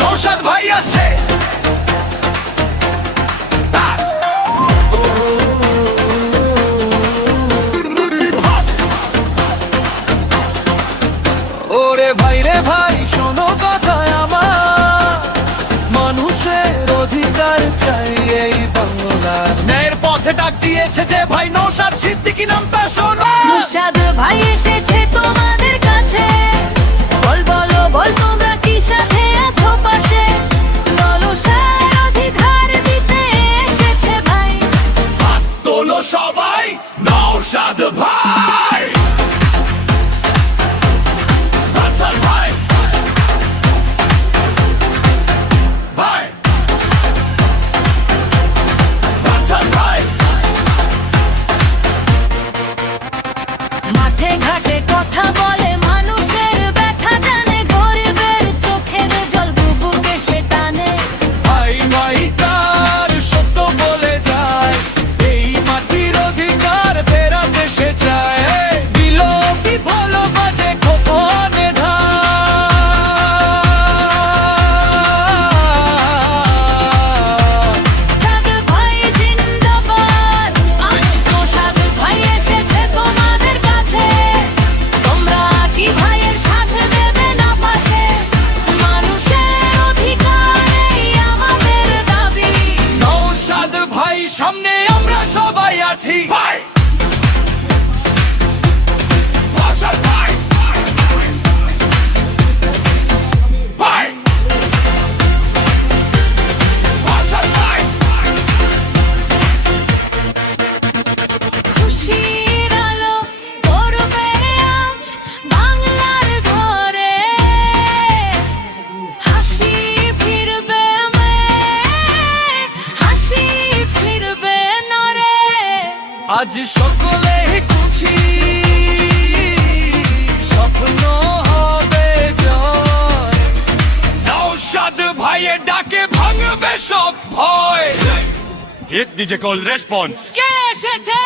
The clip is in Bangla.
নৌশাদ ভাই আসছে। ওরে ভাই রে ভাই শোনো কথা আমার, মানুষের অধিকার চাই এই বাংলার। ন্যায়ের পথে ডাক দিয়েছে যে ভাই নৌশাদ সিদ্দিকী, নামটা শোনো। নৌশাদ ভাই এসেছে তোমাদের কাছে, বল বলো বল তোমরা কি সাথে আছো পাশে, বলো সার অধিকার দিতে এসেছে ভাই। হাত তোলো সবাই, নৌশাদ ভাই। নৌশাদ ভাই, ভাই। নৌশাদ ভাই। মাঠে ঘাটে কথা বলে, মানুষের ব্যথা জানে, গরিবের চোখের জল বুবুকে সে টানে। ভাই ভাই তার সত্য বলে যায়, এই মাটির অধিকার ফেরাতে সে চায়। বিলোপী ভালো বাজে খোপনে নৌশাদ ভাই জিন্দাবাদ, নৌশাদ ভাই এসেছে তোমাদের কাছে, তোমরা কি ভাইয়ের সাথে দেবে না পাশে, মানুষের অধিকার এই আমাদের দাবি। নৌশাদ ভাই সামনে আমরা সবাই আছি। ভাই নৌশাদ ভাই, ভাই নৌশাদ ভাই। খুশির আলো পড়বে আজ বাংলার ঘরে, হাসি ফিরবে হাসি ফিরবে নরে। আজ সকলে খুশি, স্বপ্ন হবে জয়। নৌশাদ ভাইয়ের ডাকে ভাঙবে সব ভয়। Hit DJ call response. কে এসেছে?